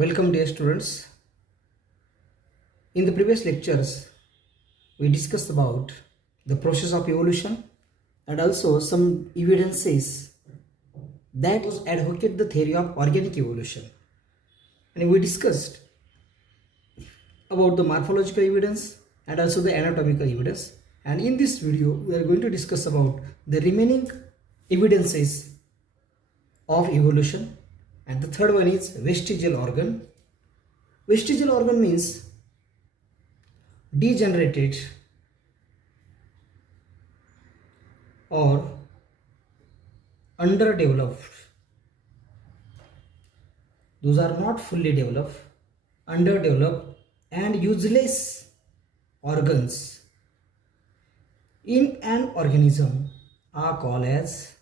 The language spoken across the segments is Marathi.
Welcome dear students. In the previous lectures, we discussed about the process of evolution and also some evidences that advocate the theory of organic evolution. And we discussed about the morphological evidence and also the anatomical evidence. And in this video, we are going to discuss about the remaining evidences of evolution. And the third one is vestigial organ. Vestigial organ means degenerated or underdeveloped. Those are not fully developed, underdeveloped and useless organs in an organism are called as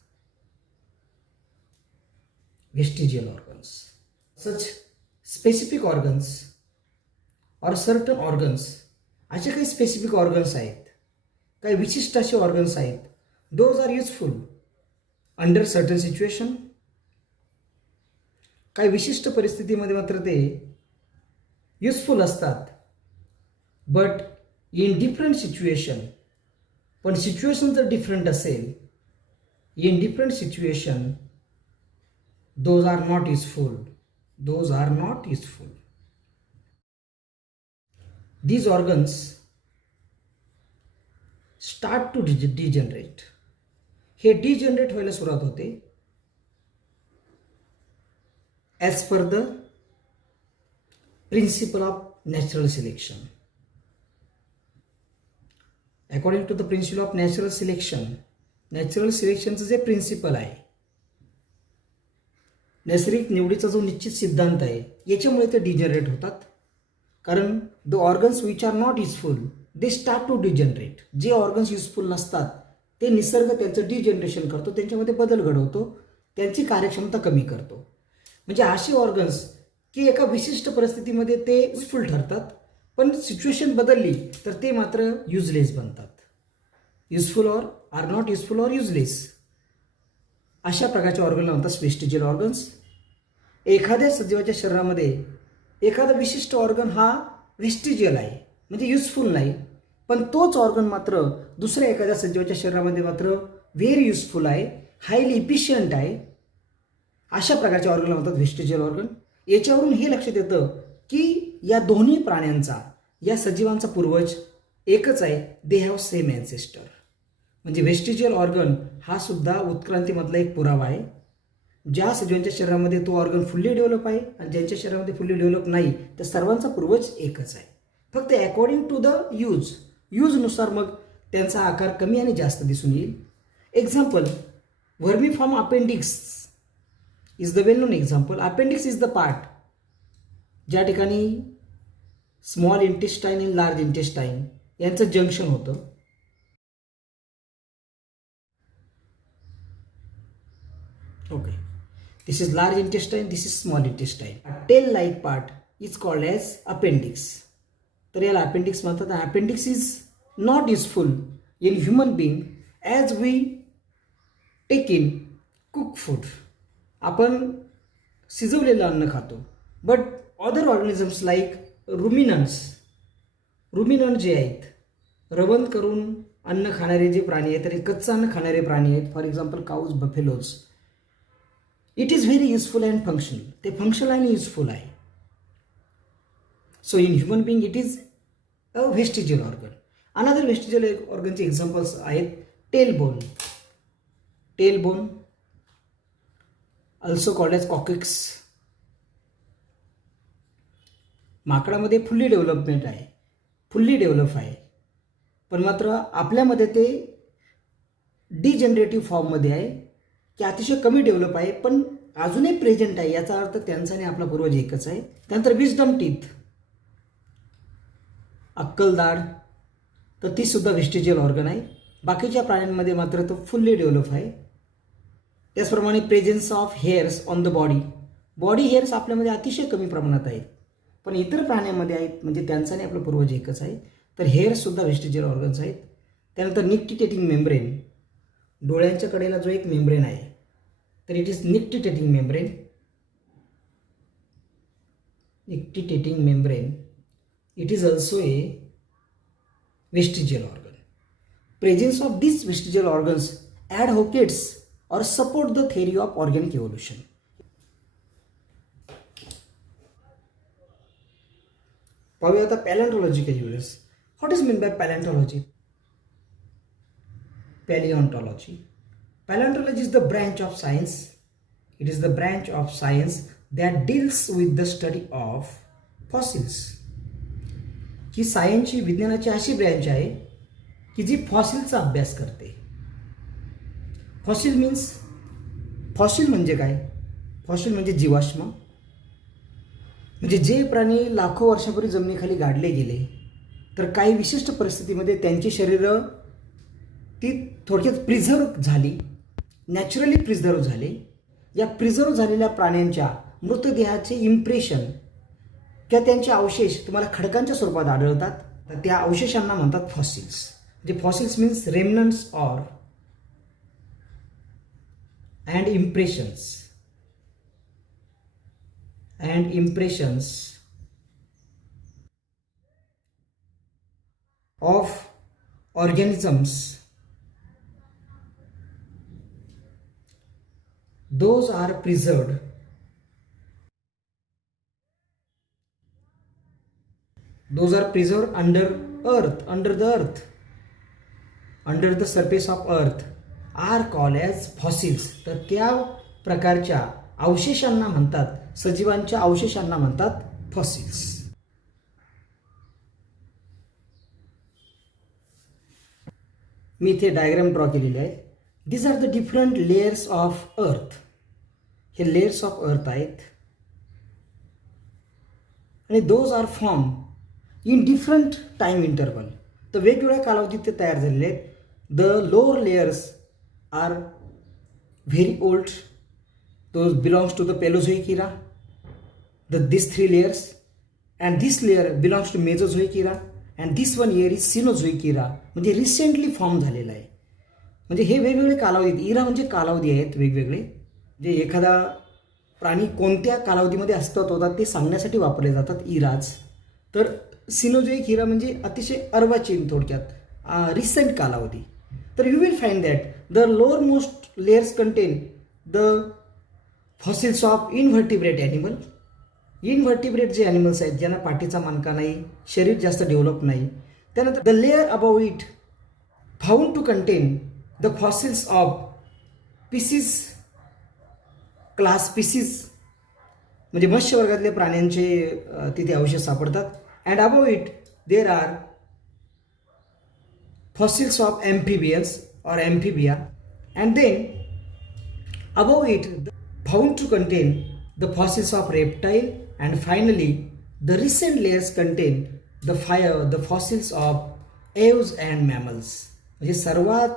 vestigial organs. Such specific organs or certain organs, असे काही स्पेसिफिक ऑर्गन्स आहेत, काही विशिष्ट असे ऑर्गन्स आहेत, those are useful under certain situation. काही विशिष्ट परिस्थितीमध्ये मात्र ते युजफुल असतात, बट इन डिफरंट सिच्युएशन. पण सिच्युएशन जर डिफरंट असेल, in different situation those are not useful. Those are not useful. These organs start to degenerate. हे degenerate व्हायला सुरुवात होते as per the principle of natural selection. According to the principle of natural selection चं जे प्रिन्सिपल आहे, नैसर्गिक निवडीचा जो निश्चित सिद्धांत आहे, याच्यामुळे ते डिजनरेट होतात. कारण the organs which are not useful they start to degenerate. जे ऑर्गन्स युजफुल नसतात ते निसर्ग त्यांचं डिजनरेशन करतो, त्यांच्यामध्ये बदल घडवतो, त्यांची कार्यक्षमता कमी करतो. म्हणजे असे ऑर्गन्स की एका विशिष्ट परिस्थितीमध्ये ते युजफुल ठरतात, पण सिच्युएशन बदलली तर ते मात्र युजलेस बनतात. Useful or are not useful or useless, अशा प्रकारच्या ऑर्गनला म्हणतात वेस्टिजियल ऑर्गन्स. एखाद्या सजीवाच्या शरीरामध्ये एखादा विशिष्ट ऑर्गन हा वेस्टिजियल आहे, म्हणजे युजफुल नाही, पण तोच ऑर्गन मात्र दुसऱ्या एखाद्या सजीवाच्या शरीरामध्ये मात्र व्हेरी युजफुल आहे, हायली इफिशियंट आहे. अशा प्रकारच्या ऑर्गनला म्हणतात वेस्टिजियल ऑर्गन. याच्यावरून हे लक्षात येतं की या दोन्ही प्राण्यांचा, या सजीवांचा पूर्वज एकच आहे. They have same ancestor. म्हणजे वेस्टिजियल ऑर्गन हा सुद्धा उत्क्रांतीमधला एक पुरावा आहे. ज्या सजीवांच्या शरीरामध्ये तो ऑर्गन फुल्ली डेव्हलप आहे आणि ज्यांच्या शरीरामध्ये फुल्ली डेव्हलप नाही, तर सर्वांचा पूर्वज एकच आहे. फक्त अकॉर्डिंग टू द यूजनुसार मग त्यांचा आकार कमी आणि जास्त दिसून येईल. Example, vermiform appendix is the well known example. Appendix is the part ज्या ठिकाणी स्मॉल इंटेस्टाईन आणि लार्ज इंटेस्टाईन यांचं जंक्शन होतं. Okay, this is large intestine, this is small intestine. A tail-like part is called as appendix. तर याला appendix म्हणतात. Appendix is not useful in human being as we take in cooked food. आपण शिजवलेलं अन्न खातो, but other organisms like ruminant जे आहेत, रवंत करून अन्न खाणारे जे प्राणी आहेत, तर कच्चं अन्न खाणारे प्राणी आहेत. For example cows, buffaloes. It is very useful and functional. ते फंक्शनल आणि युजफुल आहे. So in human being it is a vestigial organ. Another vestigial ऑर्गनचे एक्झाम्पल्स आहेत tail bone also called as coccyx. माकडामध्ये फुल्ली डेव्हलप आहे, पण मात्र आपल्यामध्ये ते डिजनरेटिव्ह फॉर्ममध्ये आहे, की अतिशय कमी डेव्हलप आहे, पण अजूनही प्रेझेंट आहे. याचा अर्थ त्यांचा आणि आपला पूर्वज एकच आहे. त्यानंतर विजडम टीथ, अक्कलदाढ, तर ती सुद्धा वेस्टिजियल ऑर्गन आहे. बाकीच्या प्राण्यांमध्ये मात्र तो फुल्ली डेव्हलप आहे. त्याचप्रमाणे presence of hairs on the body hairs आपल्यामध्ये अतिशय कमी प्रमाणात आहेत, पण इतर प्राण्यांमध्ये आहेत, म्हणजे त्यांचा आणि आपला पूर्वज एकच आहे. तर हेअर्स सुद्धा वेस्टिजियल ऑर्गन्स आहेत. त्यानंतर निक्टिटेटिंग मेम्ब्रेन, डोळ्यांच्या कडेला जो एक मेम्ब्रेन आहे, तर it is nictitating membrane. nictitating membrane, it is also a vestigial organ. Presence of these vestigial organs advocates or support the theory of organic evolution. पाहूया आता paleontological evidence. What is meant by paleontology? Paleontology. Paleontology is the branch of science. It is the branch of science that deals with the study of fossils. ही सायन्सची विज्ञानाची अशी ब्रँच आहे की जी फॉसिलचा अभ्यास करते. फॉसिल म्हणजे काय? फॉसिल म्हणजे जीवाश्म, म्हणजे जे प्राणी लाखो वर्षापूर्वी जमिनीखाली गाडले गेले तर काही विशिष्ट परिस्थितीमध्ये त्यांची शरीरं ती थोडक्यात प्रिझर्व झाली, नॅचरली प्रिझर्व झाले. या प्रिझर्व झालेल्या प्राण्यांच्या मृतदेहाचे इम्प्रेशन किंवा त्यांचे अवशेष तुम्हाला खडकांच्या स्वरूपात आढळतात, तर त्या अवशेषांना म्हणतात फॉसिल्स. म्हणजे fossils means remnants or and impressions of organisms. Those are preserved under the surface of earth are called as fossils. तर त्या प्रकारच्या अवशेषांना म्हणतात, सजीवांच्या अवशेषांना म्हणतात फॉसिल्स. मी इथे डायग्राम ड्रॉ केलेली आहे. These are the different layers of earth. हे लेयर्स ऑफ अर्थ आहेत आणि those are form in different time interval. तर वेगवेगळ्या कालावधीत ते तयार झालेले आहेत. The lower layers are very old. Those belongs to the Paleozoic era. These three layers, and this layer belongs to Mesozoic era, and this one here is Cenozoic era. म्हणजे रिसेंटली फॉर्म झालेला आहे. म्हणजे हे वेगवेगळे कालावधी, इरा म्हणजे कालावधी आहेत वेगवेगळे, जे एखादा प्राणी कोणत्या कालावधीमध्ये अस्तित्वात होता ते सांगण्यासाठी वापरले जातात इराज. तर सिनोझोइक इरा म्हणजे अतिशय अर्वाचीन, थोडक्यात रिसेंट कालावधी. तर you will find that the lowermost layers contain the fossils of invertebrate animal. Invertebrate जे ॲनिमल्स आहेत ज्यांना पाठीचा मानका नाही, शरीर जास्त डेव्हलप नाही. त्यानंतर the layer above it found to contain the fossils of pisces class. Pisces म्हणजे मत्स्य वर्गातल्या प्राण्यांचे तिथे अवशेष सापडतात. And above it there are fossils of amphibians or amphibia. And then above it found to contain the fossils of reptile, and finally the recent layers contain the fossils of aves and mammals. म्हणजे सर्वात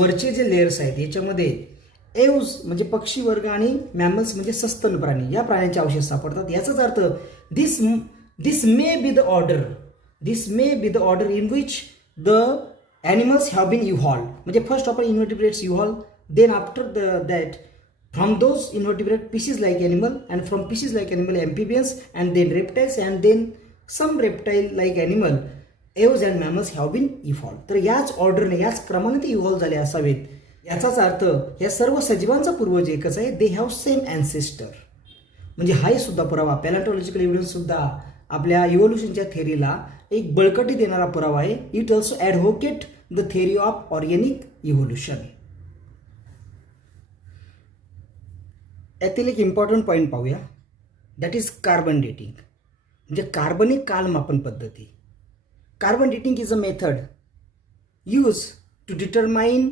वरचे जे लेयर्स आहेत याच्यामध्ये एव्ज म्हणजे पक्षी वर्ग आणि मॅमल्स म्हणजे सस्तन प्राणी, या प्राण्यांचे अवशेष सापडतात. याचाच अर्थ this may be the order in which the animals have been evolved. म्हणजे first of all invertebrates evolve, then after that from those invertebrate species like animal, and from species like animal amphibians, and then reptiles, and then some reptile like animal aves and mammals have been evolved. तर याच ऑर्डरने, याच क्रमाने ते इव्हॉल्व झाले असावेत. याचाच अर्थ या सर्व सजीवांचा पूर्वज एकच आहे. They have same ancestor. म्हणजे हाही सुद्धा पुरावा, पॅलेंटॉलॉजिकल एव्हिडन्स सुद्धा आपल्या इव्होल्युशनच्या थेअरीला एक बळकटी देणारा पुरावा आहे. It also advocate the theory of organic evolution. यातील एक इम्पॉर्टंट पॉईंट पाहूया, दॅट इज कार्बन डेटिंग. म्हणजे कार्बनिक कालमापन पद्धती. Carbon dating is a method use to determine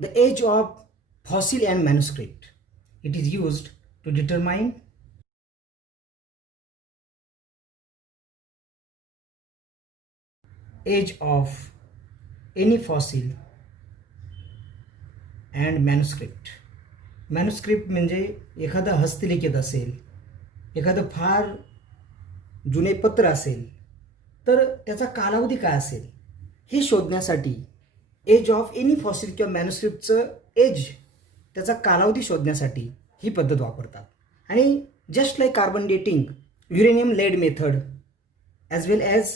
the age of fossil and manuscript. It is used to determine age of any fossil and manuscript. Manuscript म्हणजे एखादं हस्तलिखित असेल, एखादं फार जुने पत्र असेल, तर त्याचा कालावधी काय असेल हे शोधण्यासाठी एज ऑफ एनी फॉसिल किंवा मॅन्युस्क्रिप्टचं एज, त्याचा कालावधी शोधण्यासाठी ही पद्धत वापरतात. आणि just like carbon dating uranium lead method as well as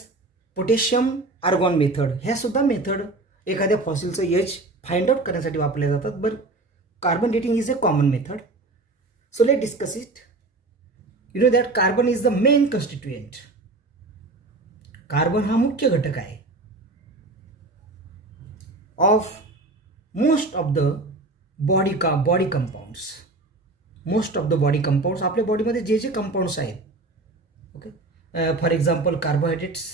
potassium argon method, ह्या सुद्धा मेथड एखाद्या फॉसिलचं एज फाइंड आउट करण्यासाठी वापरल्या जातात. But carbon dating is a common method. So let discuss it. You know that carbon is the main constituent. Carbon हा मुख्य घटक आहे of most of the body compounds. Most of the body compounds, आपल्या बॉडीमध्ये जे जे कंपाऊंड्स आहेत, ओके, फॉर एक्झाम्पल कार्बोहायड्रेट्स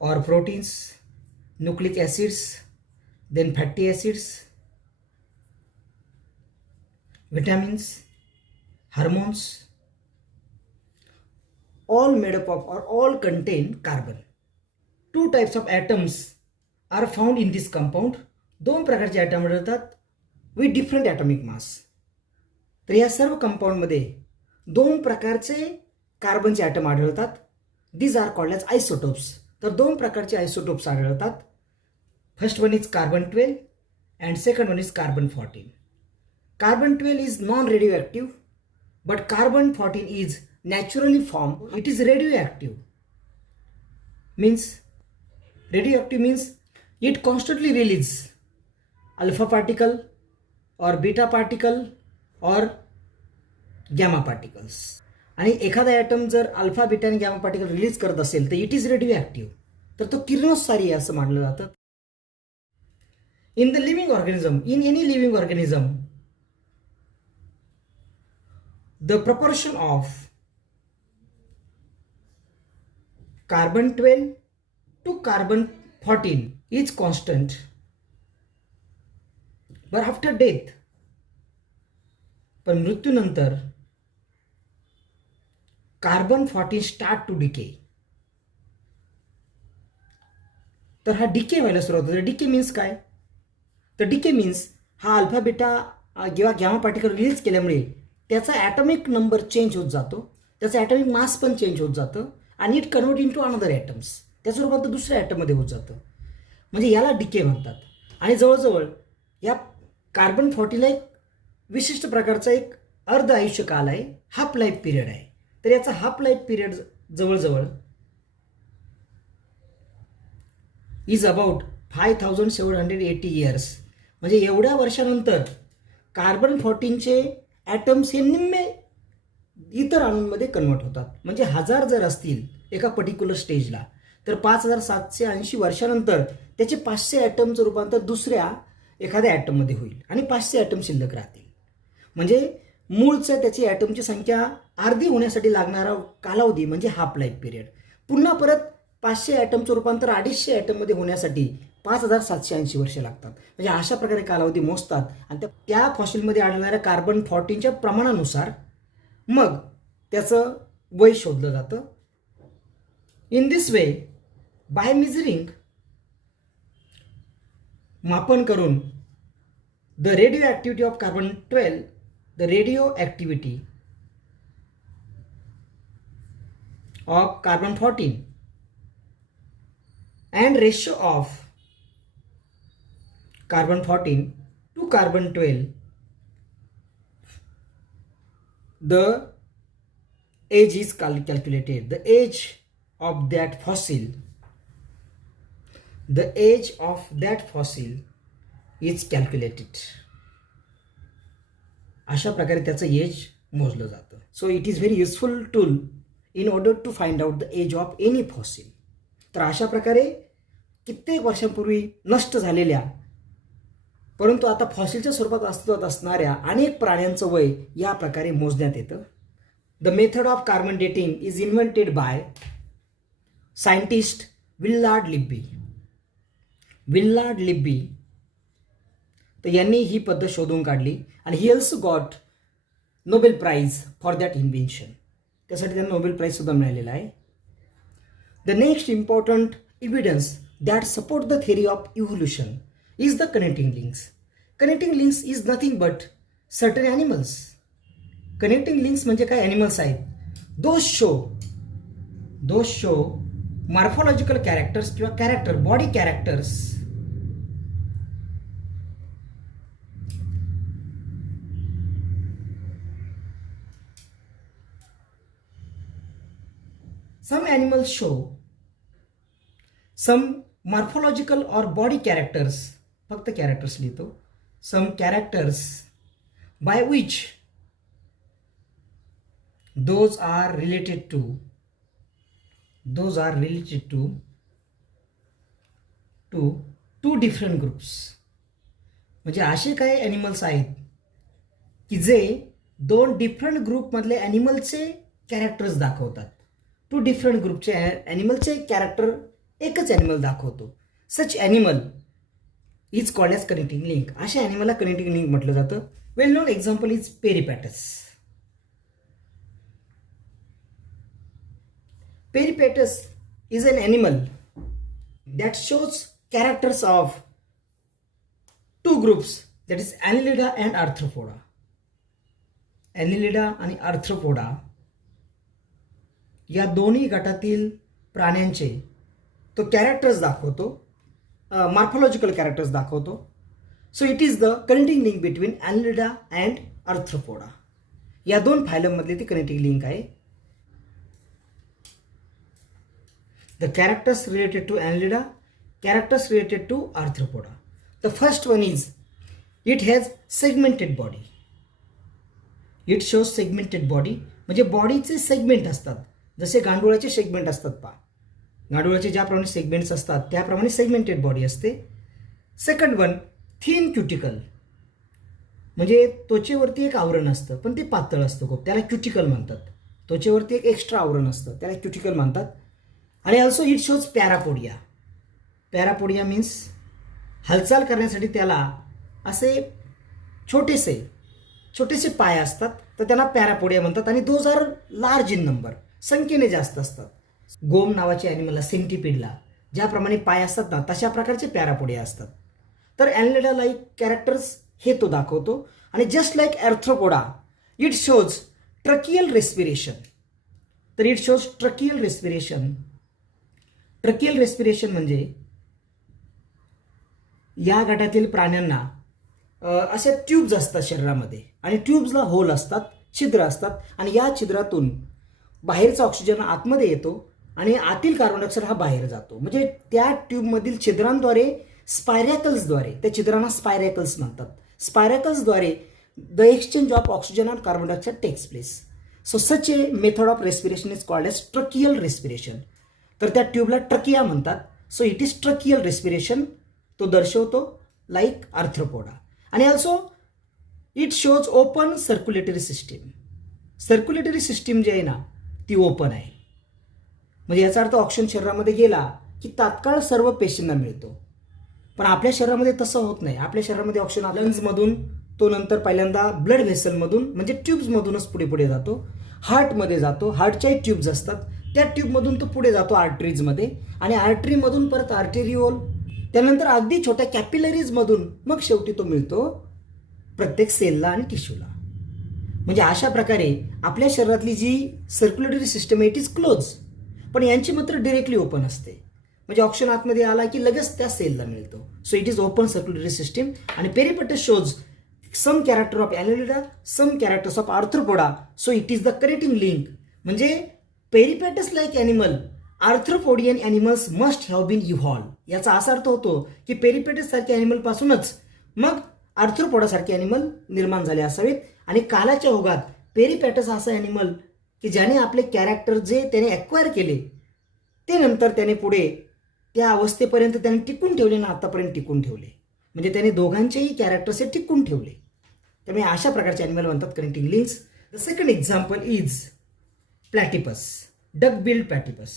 और proteins, nucleic acids, then fatty acids, vitamins, hormones, all made up of or all contain carbon. Two types of atoms are found in this compound. दोन प्रकारचे ॲटम आढळतात विथ डिफरंट ॲटॉमिक मास. तर या सर्व कंपाऊंडमध्ये दोन प्रकारचे कार्बनचे ॲटम आढळतात. These are called as isotopes. तर दोन प्रकारचे आयसोटोप्स आढळतात. First one is carbon 12 and second one is carbon 14. Carbon 12 is non-radioactive, but carbon 14 is naturally formed. It is radioactive. Radioactive means it constantly releases alpha particle or beta particle or gamma particles. आणि एखादा ॲटम जर अल्फा बीटा आणि गॅमा पार्टिकल रिलीज करत असेल तर इट इज रेडिओ तर तो किरणोत्सारी आहे असं मानलं जातं. In the living organism, in any living organism, the proportion of carbon 12 to carbon 14 is constant, but after death, पण मृत्यूनंतर कार्बन 14 स्टार्ट टू डिके. तर हा डिके व्हायला सुरुवात होते. डिके मीन्स काय? तर डिके मीन्स हा अल्फा बीटा किंवा गॅमा पार्टिकल रिलीज केल्यामुळे त्याचा ॲटॉमिक नंबर चेंज होत जातो, त्याचं ॲटॉमिक मास पण चेंज होत जातं आणि it convert into another atoms. त्याचं रूपांतर दुसऱ्या ॲटममध्ये होत जातं. म्हणजे याला डिके म्हणतात. आणि जवळजवळ या कार्बन 14ला एक विशिष्ट प्रकारचा एक अर्ध आयुष्य काल आहे, हाफ लाईफ पिरियड आहे. तर याचा हाफ लाईफ पिरियड जवळजवळ इज अबाउट 5780 इयर्स. म्हणजे एवढ्या वर्षानंतर कार्बन 14चे ॲटम्स हे निम्मे इतर अणूंमध्ये कन्वर्ट होतात. म्हणजे 1000 जर असतील एका पर्टिक्युलर स्टेजला तर 5780 वर्षानंतर त्याचे 500 ॲटमचं रूपांतर दुसऱ्या एखाद्या ॲटममध्ये होईल आणि 500 ॲटम शिल्लक राहतील. म्हणजे मूळचं त्याची ॲटमची संख्या अर्धी होण्यासाठी लागणारा कालावधी म्हणजे हाफ लाईफ पिरियड. पुन्हा परत 500 ॲटमचं रूपांतर 250 ॲटममध्ये होण्यासाठी 5780 वर्ष लागतात. म्हणजे अशा प्रकारे कालावधी मोजतात आणि त्या फॉसिलमध्ये आढळणाऱ्या कार्बन 14च्या प्रमाणानुसार मग त्याचं वय शोधलं जातं. In this way, by measuring, मापन करून, the radio activity of carbon 12, the radio activity of carbon 14 and ratio of carbon 14 to carbon 12, the age is calculated. The age of that fossil, the age of that fossil is calculated. अशा प्रकारे त्याचं एज मोजलं जातं. So it is very useful tool in order to find out the age of any fossil. तर अशा प्रकारे कित्येक वर्षांपूर्वी नष्ट झालेल्या परंतु आता फॉसिलच्या स्वरूपात अस्तित्वात असणाऱ्या अनेक प्राण्यांचं वय या प्रकारे मोजण्यात येतं. The method of carbon dating is invented by scientist Willard Libby. तर यांनी ही पद्धत शोधून काढली आणि he also got Nobel prize for that invention. त्यासाठी त्यांना नोबेल प्राइज सुद्धा मिळालेला आहे. The next important evidence that support the theory of evolution is the connecting links. Connecting links is nothing but certain animals. Connecting links म्हणजे काय? ॲनिमल्स आहेत. those show morphological characters किंवा body characters Some animals show some morphological or body characters, फक्त characters लिहितो, some characters by which those are related to two different groups. म्हणजे असे काही ॲनिमल्स आहेत की जे दोन डिफरंट ग्रुपमधले ॲनिमलचे कॅरेक्टर्स दाखवतात. टू डिफरंट ग्रुपचे ॲनिमलचे कॅरेक्टर एकच ॲनिमल दाखवतो. Such animal is called as connecting link. अशा ॲनिमलला कनेक्टिंग लिंक म्हटलं जातं. Well known example is peripatus. Peripatus is an animal that shows characters of two groups, that is annelida and arthropoda. Annelida आणि आर्थ्रोपोडा या दोन्ही गटातील प्राण्यांचे तो कॅरेक्टर्स दाखवतो, मॉर्फोलॉजिकल कॅरेक्टर्स दाखवतो. So it is the connecting link between ॲनिलिडा and arthropoda. या दोन फायलममधली ती कनेक्टिंग लिंक आहे. The characters related to annelida, characters related to arthropoda. The first one is it has segmented body. It shows segmented body, म्हणजे बॉडीचे सेगमेंट असतात, जसे गांडुळाचे सेगमेंट असतात पहा. गांडुळाचे ज्याप्रमाणे सेगमेंट्स असतात त्याप्रमाणे सेगमेंटेड बॉडी असते. सेकंड वन थिन क्युटिकल, म्हणजे त्वचेवरती एक आवरण असतं पण ते पातळ असतं खूप, त्याला क्युटिकल म्हणतात. त्वचेवरती एक एक्स्ट्रा आवरण असतं त्याला क्युटिकल म्हणतात. आणि ऑल्सो इट शोज पॅरापोडिया. पॅरापोडिया मीन्स हालचाल करण्यासाठी त्याला असे छोटेसे पाय असतात, तर त्यांना पॅरापोडिया म्हणतात. आणि those are large in number, संख्येने जास्त असतात. गोम नावाच्या ॲनिमलला, सेंटिपिडला ज्याप्रमाणे पाय असतात ना तशा प्रकारचे पॅरापोडिया असतात. तर ॲनिलिडा लाईक कॅरेक्टर्स हे तो दाखवतो. आणि just like arthropoda it shows tracheal respiration. तर it shows tracheal respiration. Tracheal respiration म्हणजे या गटातील प्राण्यांना अशा ट्यूब्स असतात शरीरामध्ये आणि ट्यूब्सला होल असतात, छिद्र असतात. आणि या छिद्रातून बाहेरचा ऑक्सिजन आतमध्ये येतो आणि आतील कार्बन डायऑक्साईड हा बाहेर जातो. म्हणजे त्या ट्यूबमधील छिद्रांद्वारे स्पायरॅकल्सद्वारे, त्या छिद्रांना स्पायरॅकल्स म्हणतात, स्पायरॅकल्सद्वारे the exchange of oxygen and carbon dioxide takes place. So such a method of respiration is called as tracheal respiration. तर त्या ट्यूबला ट्रकिया म्हणतात. So it is tracheal respiration, तो दर्शवतो लाईक आर्थ्रोपोडा. आणि also it shows open circulatory system. Circulatory system जी आहे ना ती ओपन आहे, म्हणजे याचा अर्थ ऑक्सिजन शरीरामध्ये गेला की तात्काळ सर्व पेशींना मिळतो. पण आपल्या शरीरामध्ये तसं होत नाही. आपल्या शरीरामध्ये ऑक्सिजन लंग्समधून, तो नंतर पहिल्यांदा ब्लड व्हेसलमधून म्हणजे ट्यूब्समधूनच पुढे जातो, हार्टमध्ये जातो. हार्टच्याही ट्यूब्स असतात, त्या ट्यूबमधून तो पुढे जातो आर्टरीजमध्ये, आणि आर्टरीमधून परत आर्टेरिओल, त्यानंतर अगदी छोट्या कॅपिलरीजमधून मग शेवटी तो मिळतो प्रत्येक सेलला आणि टिश्यूला. म्हणजे अशा प्रकारे आपल्या शरीरातली जी सर्क्युलेटरी सिस्टम आहे इट इज क्लोज, पण यांची मात्र डिरेक्टली ओपन असते. म्हणजे ऑक्सिजन आतमध्ये आला की लगेच त्या सेलला मिळतो. So it is open circulatory system. आणि peripatus shows some character of annelida, some characters of arthropoda. So it is the connecting link. म्हणजे peripatus like animal, arthropodian animals must have been evolve. याचा असा अर्थ होतो की पेरिपॅटस सारख्या ॲनिमलपासूनच मग आर्थ्रोपोडासारखे ॲनिमल निर्माण झाले असावेत. आणि कालाच्या ओघात पेरिपॅटस असा ॲनिमल की ज्याने आपले कॅरेक्टर जे त्याने ॲक्वायर केले ते नंतर त्याने पुढे त्या अवस्थेपर्यंत त्याने टिकून ठेवले ना, आतापर्यंत टिकून ठेवले. म्हणजे त्याने दोघांचेही कॅरेक्टर्स हे टिकून ठेवले. त्यामुळे अशा प्रकारचे ॲनिमल म्हणतात connecting links. The second example is platypus, duck billed platypus.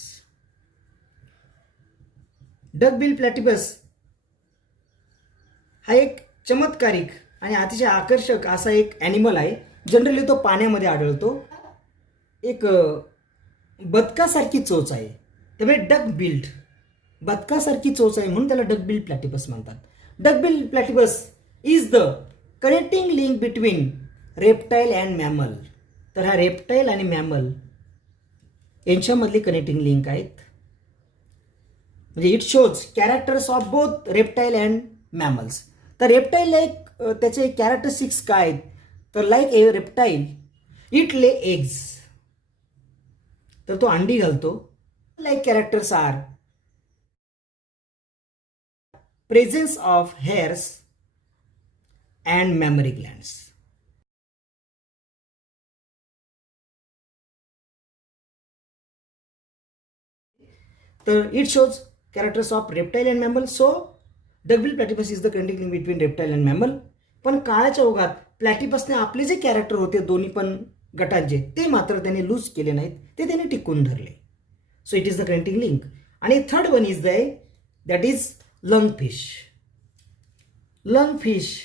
Duck billed platypus हा एक चमत्कारिक आणि अतिशय आकर्षक असा एक ॲनिमल आहे. जनरली तो पाण्यामध्ये आढळतो. एक बदकासारखी चोच आहे, त्यामुळे डक बिल्ड, बदकासारखी चोच आहे म्हणून त्याला डक बिल्ड प्लॅटिपस म्हणतात. Duck billed platypus is the connecting link between reptile and mammal. तर हा रेप्टाईल आणि मॅमल यांच्यामधली कनेक्टिंग लिंक आहेत. म्हणजे it shows characters of both reptile and mammals. तर रेप्टाईल लाईक त्याचे कॅरेक्टरिस्टिक्स काय आहेत, तर लाईक ए रेप्टाईल इट ले एग्ज. तर तो अंडी घालतो Like characters are presence of hairs and mammary glands. So it shows characters of reptile and mammal. So duckbill platypus is the connecting link between reptile and mammal. पण काळाच्या ओघात प्लॅटिपसने आपले जे कॅरेक्टर होते दोन्ही पण गटांचे ते मात्र त्याने लूज केले नाहीत, ते त्याने टिकून धरले. So it is the connecting link. आणि third one is that is lungfish. Lungfish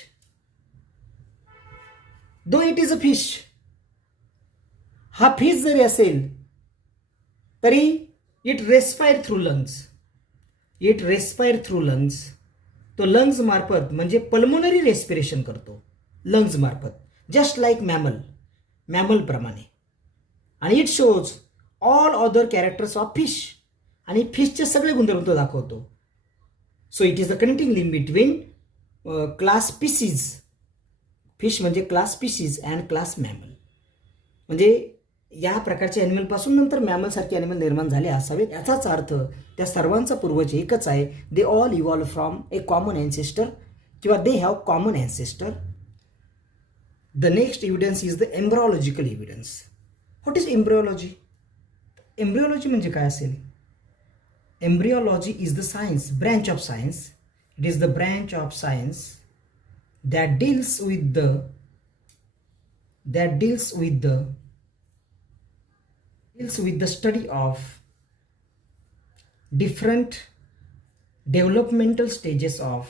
though it is a fish, हा फिश जरी असेल तरी it respire through lungs. It respire through lungs. तो लंग्स मार्फत म्हणजे पल्मोनरी रेस्पिरेशन करतो लंग्स मार्फत, जस्ट लाईक मॅमल प्रमाणे. आणि it shows all other characters of fish. आणि फिशचे सगळे गुणधर्म तो दाखवतो. So it is the connecting link between class species. Fish म्हणजे class species and class mammal. म्हणजे या प्रकारच्या ॲनिमलपासून नंतर मॅमलसारखे ॲनिमल निर्माण झाले असावेत, याचाच अर्थ त्या सर्वांचा पूर्वज एकच आहे. They all evolve from a common ancestor किंवा they have common ancestor. The next evidence is the embryological evidence. What is embryology? Embryology म्हणजे काय असेल? Embryology is the science, branch of science. It is the branch of science that deals with the study of different developmental stages of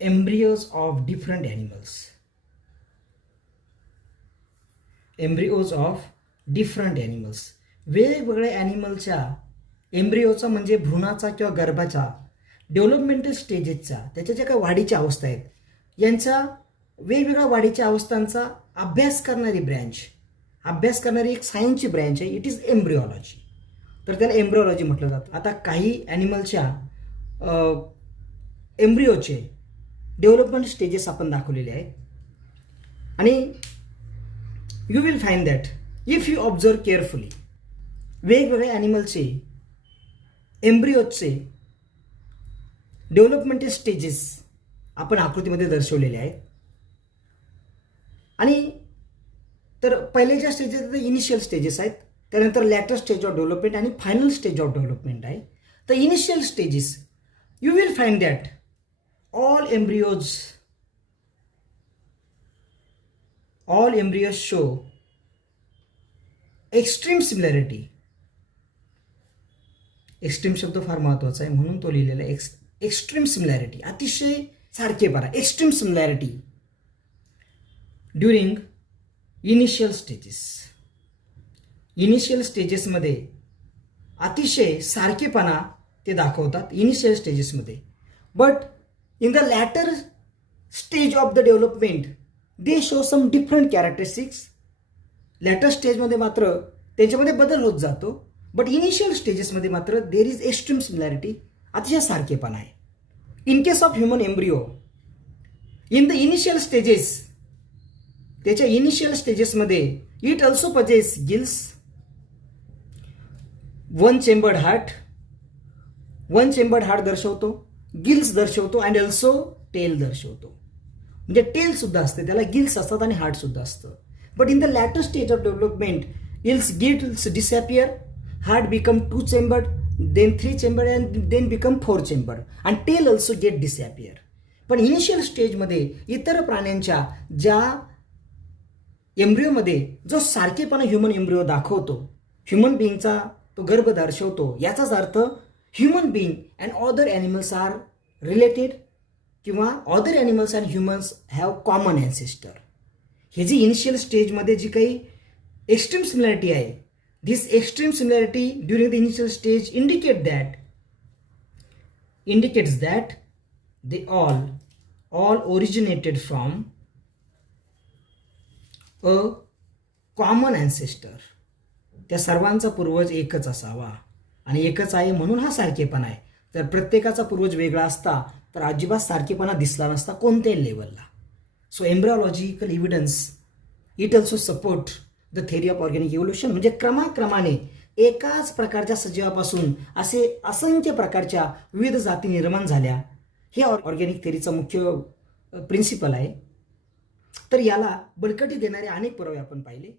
embryos of different animals. Embryos of different animals. वेगवेगळ्या ॲनिमलच्या एम्ब्रिओचा म्हणजे भ्रूणाचा किंवा गर्भाचा डेव्हलपमेंटल स्टेजेसचा, त्याच्या ज्या काही वाढीच्या अवस्था आहेत यांच्या वेगवेगळ्या वाढीच्या अवस्थांचा अभ्यास करणारी ब्रँच, अभ्यास करणारी एक सायन्सची ब्रँच आहे. It is embryology. तर त्याला एम्ब्रिओलॉजी म्हटलं जातं. आता काही ॲनिमलच्या एम्ब्रिओचे डेव्हलपमेंट स्टेजेस आपण दाखवलेले आहेत. आणि you will find that if you observe carefully वेगवेगळ्या ॲनिमलचे एम्ब्रिओचे डेव्हलपमेंटल स्टेजेस आपण आकृतीमध्ये दर्शवलेले आहेत. आणि तर पहिले ज्या स्टेजेस आहेत ते इनिशियल स्टेजेस आहेत, त्यानंतर लॅटर स्टेज ऑफ डेव्हलपमेंट आणि फायनल स्टेज ऑफ डेव्हलपमेंट आहे. तर initial stages you will find that all embryos show extreme similarity. Extreme शब्द फार महत्वाचा आहे म्हणून तो लिहिलेला आहे. एक्स्ट्रीम सिमिलॅरिटी, अतिशय सारखेपणा, extreme similarity during initial stages. Initial स्टेजेसमध्ये अतिशय सारखेपणा ते दाखवतात इनिशियल स्टेजेसमध्ये. But in the latter stage of the development they show some different characteristics. latter stage मध्ये मात्र त्यांच्यामध्ये बदल होत जातो. बट इनिशियल स्टेजेसमध्ये मात्र देर इज एक्स्ट्रीम सिमिलॅरिटी, अतिशय सारखेपणा आहे. In case of human embryo in the initial stages, त्याच्या इनिशियल स्टेजेसमध्ये it also possess gills, one chambered heart दर्शवतो, गिल्स दर्शवतो अँड ऑल्सो टेल दर्शवतो. म्हणजे टेल सुद्धा असते, त्याला गिल्स असतात आणि हार्ट सुद्धा असतं. But in the latter stage of development gills disappear, heart become 2 chambered, then 3 chambered and then become 4 chambered and tail also get disappear. पण इनिशियल स्टेजमध्ये इतर प्राण्यांच्या ज्या एम्ब्रिओमध्ये जो सारखेपणा ह्युमन एम्ब्रिओ दाखवतो, ह्युमन बिईंगचा तो गर्भ दर्शवतो, याचाच अर्थ human being and other animals are related किंवा other animals and humans have common ancestor. हे जी इनिशियल स्टेजमध्ये जी काही एक्स्ट्रीम सिमिलॅरिटी आहे, this extreme similarity during the initial stage indicates that they all originated from a common ancestor. त्या सर्वांचा पूर्वज एकच असावा आणि एकच आहे म्हणून हा सारखेपणा आहे. जर प्रत्येकाचा पूर्वज वेगळा असता तर अजिबात सारखेपणा दिसला नसता कोणत्याही लेवलला. So embryological evidence it also support the theory of organic evolution. म्हणजे क्रमाक्रमाने एकाच प्रकारच्या सजीवापासून असे असंख्य प्रकारच्या विविध जाती निर्माण झाल्या. हे ऑर्गॅनिक थेअरीचा मुख्य प्रिन्सिपल आहे. तर याला बळकटी देणारे अनेक पुरावे आपण पाहिले.